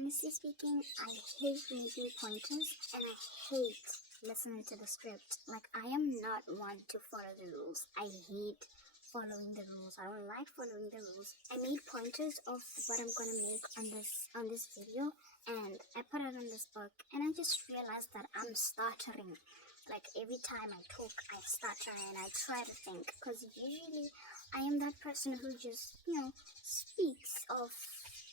honestly speaking, I hate making pointers and I hate listening to the script. Like, I am not one to follow the rules. I hate following the rules. I don't like following the rules. I made pointers of what I'm gonna make on this video, and I put it on this book, and I just realized that I'm stuttering. Like, every time I talk, I stutter and I try to think, because usually I am that person who just, speaks of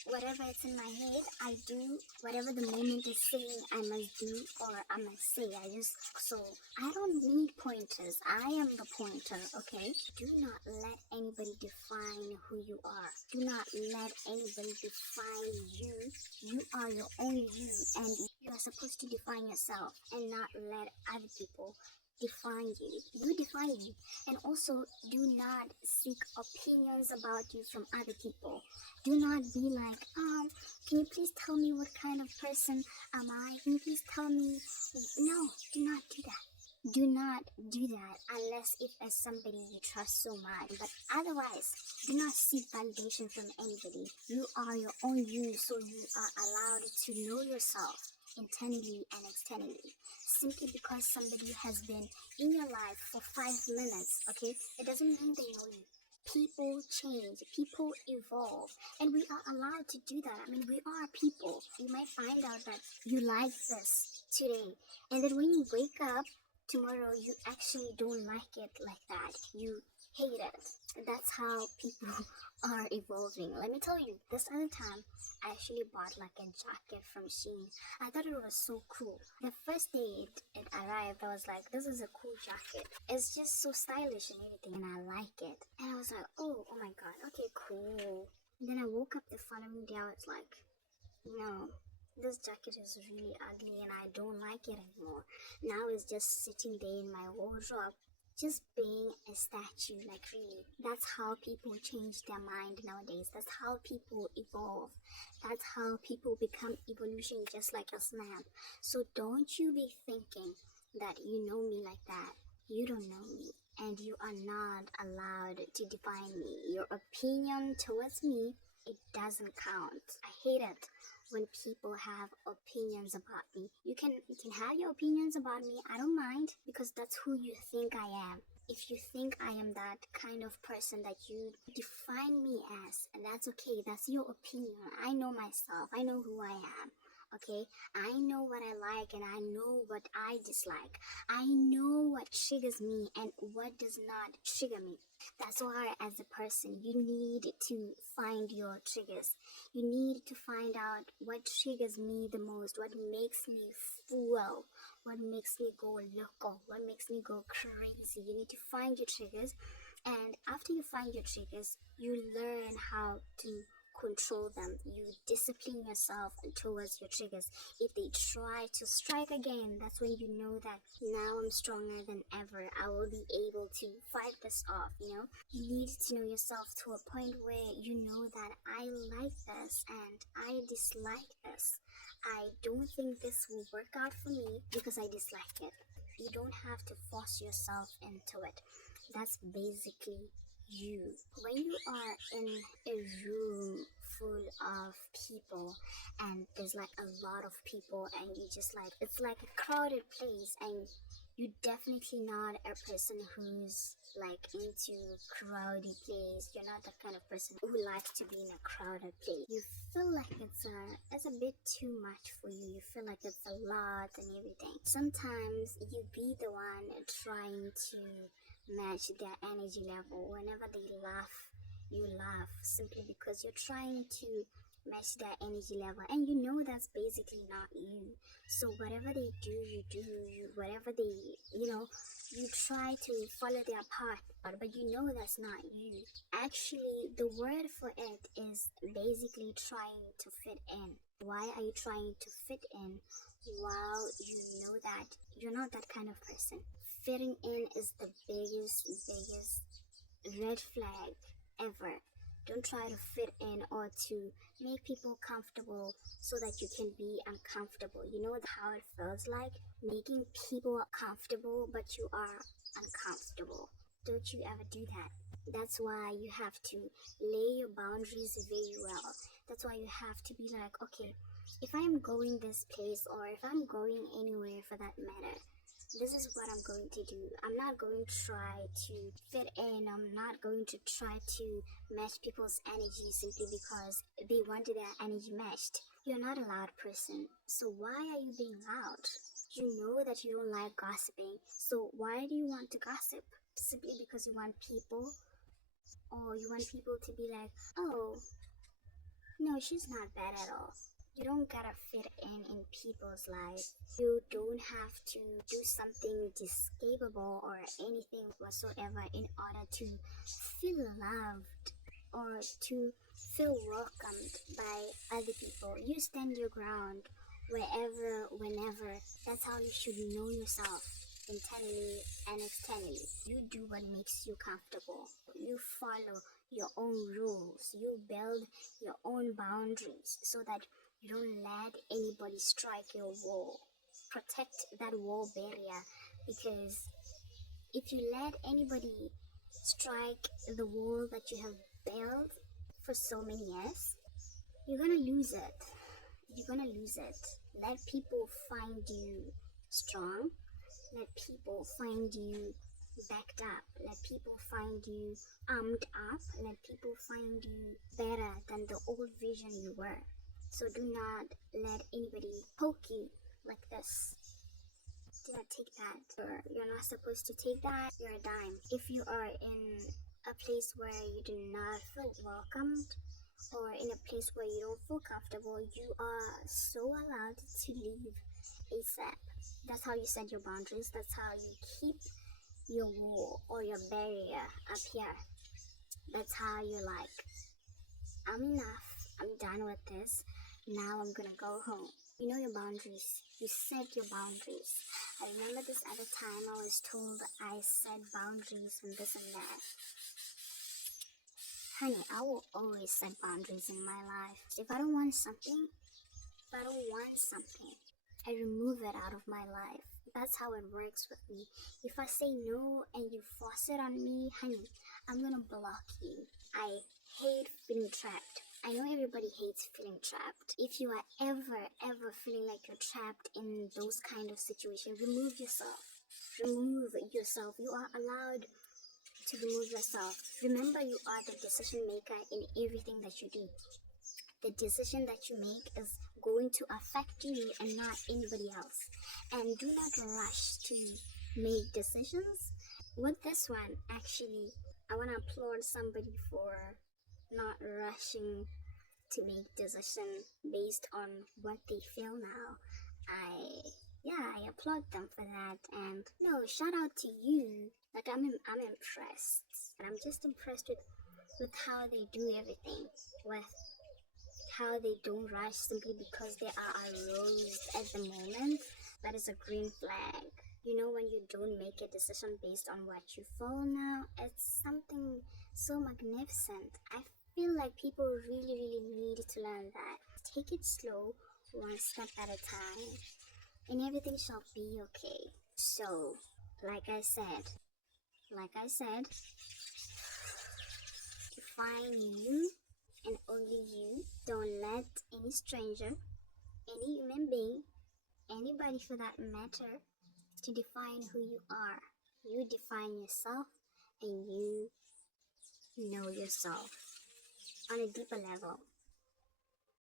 whatever is in my head. I do whatever the moment is saying I must do or I must say. So I don't need pointers. I am the pointer, okay? Do not let anybody define who you are. Do not let anybody define you. You are your own you, and you are supposed to define yourself and not let other people define you. You define you. And also, do not seek opinions about you from other people. Do not be like, can you please tell me what kind of person am I? Can you please tell me? No, do not do that. Do not do that unless if it's somebody you trust so much. But otherwise, do not seek validation from anybody. You are your own you, so you are allowed to know yourself internally and externally. Simply because somebody has been in your life for 5 minutes, okay, it doesn't mean they know you. People change, people evolve, and we are allowed to do that. I mean, we are people. You might find out that you like this today, and then when you wake up tomorrow, you actually don't like it like that. You hate it. That's how people are evolving. Let me tell you, this other time, I actually bought like a jacket from Shein. I thought it was so cool. The first day it arrived, I was like, this is a cool jacket. It's just so stylish and everything, and I like it. And I was like, oh my god, okay, cool. And then I woke up the following day, I was like, no, this jacket is really ugly and I don't like it anymore. Now it's just sitting there in my wardrobe, just being a statue. Like, really, that's how people change their mind nowadays. That's how people evolve. That's how people become evolution, just like a snap. So don't you be thinking that you know me like that. You don't know me, and you are not allowed to define me. Your opinion towards me, it doesn't count. I hate it when people have opinions about me. You can have your opinions about me. I don't mind, because that's who you think I am. If you think I am that kind of person that you define me as, and that's okay. That's your opinion. I know myself. I know who I am. Okay, I know what I like and I know what I dislike. I know what triggers me and what does not trigger me. That's why, as a person, you need to find your triggers. You need to find out what triggers me the most, what makes me fuel, what makes me go loco, what makes me go crazy. You need to find your triggers, and after you find your triggers, you learn how to control them. You discipline yourself towards your triggers. If they try to strike again, that's when you know that now I'm stronger than ever. I will be able to fight this off. You need to know yourself to a point where you know that I like this and I dislike this. I don't think this will work out for me because I dislike it. You don't have to force yourself into it. That's basically you. When you are in a room full of people and there's like a lot of people and you just like, it's like a crowded place, and you're definitely not a person who's like into crowded place. You're not that kind of person who likes to be in a crowded place. You feel like it's a bit too much for you. You feel like it's a lot and everything. Sometimes you be the one trying to match their energy level. Whenever they laugh, you laugh simply because you're trying to match their energy level, and you know that's basically not you. So whatever they do, you do. Whatever they, you try to follow their path, but you know that's not you. Actually, the word for it is basically trying to fit in. Why are you trying to fit in while you know that you're not that kind of person? Fitting in is the biggest red flag ever. Don't try to fit in or to make people comfortable so that you can be uncomfortable. You know how it feels like making people comfortable, but you are uncomfortable. Don't you ever do that. That's why you have to lay your boundaries very well. That's why you have to be like, okay, if I'm going this place or if I'm going anywhere for that matter, this is what I'm going to do. I'm not going to try to fit in. I'm not going to try to match people's energy simply because they wanted their energy matched. You're not a loud person, so why are you being loud? You know that you don't like gossiping, so why do you want to gossip? Simply because you want people, or you want people to be like, oh, no, she's not bad at all. You don't gotta fit in people's lives. You don't have to do something discapable or anything whatsoever in order to feel loved or to feel welcomed by other people. You stand your ground wherever, whenever. That's how you should know yourself, internally and externally. You do what makes you comfortable. You follow your own rules. You build your own boundaries so that you don't let anybody strike your wall. Protect that wall barrier, because if you let anybody strike the wall that you have built for so many years, you're gonna lose it. You're gonna lose it. Let people find you strong. Let people find you backed up. Let people find you armed up. Let people find you better than the old vision you were. So do not let anybody poke you like this. Do not take that. You're not supposed to take that. You're a dime. If you are in a place where you do not feel welcomed, or in a place where you don't feel comfortable, you are so allowed to leave ASAP. That's how you set your boundaries. That's how you keep your wall or your barrier up here. That's how you're like, I'm enough. I'm done with this. Now I'm gonna go home. You know your boundaries. You set your boundaries. I remember this other time I was told I set boundaries and this and that. Honey, I will always set boundaries in my life. If I don't want something, I remove it out of my life. That's how it works with me. If I say no and you force it on me, honey, I'm gonna block you. I hate feeling trapped. I know everybody hates feeling trapped. If you are ever feeling like you're trapped in those kind of situations, remove yourself. Remove yourself. You are allowed to remove yourself. Remember, you are the decision maker in everything that you do. The decision that you make is going to affect you and not anybody else. And do not rush to make decisions. With this one, actually, I want to applaud somebody for not rushing to make decision based on what they feel now. I applaud them for that. And no, shout out to you. Like, I'm impressed. And I'm just impressed with how they do everything, with how they don't rush simply because they are aroused at the moment. That is a green flag. You know, when you don't make a decision based on what you feel now, it's something so magnificent. I feel like people really need to learn that. Take it slow, one step at a time, and everything shall be okay. So, like I said, define you and only you. Don't let any stranger, any human being, anybody for that matter, to define who you are. You define yourself and you know yourself on a deeper level.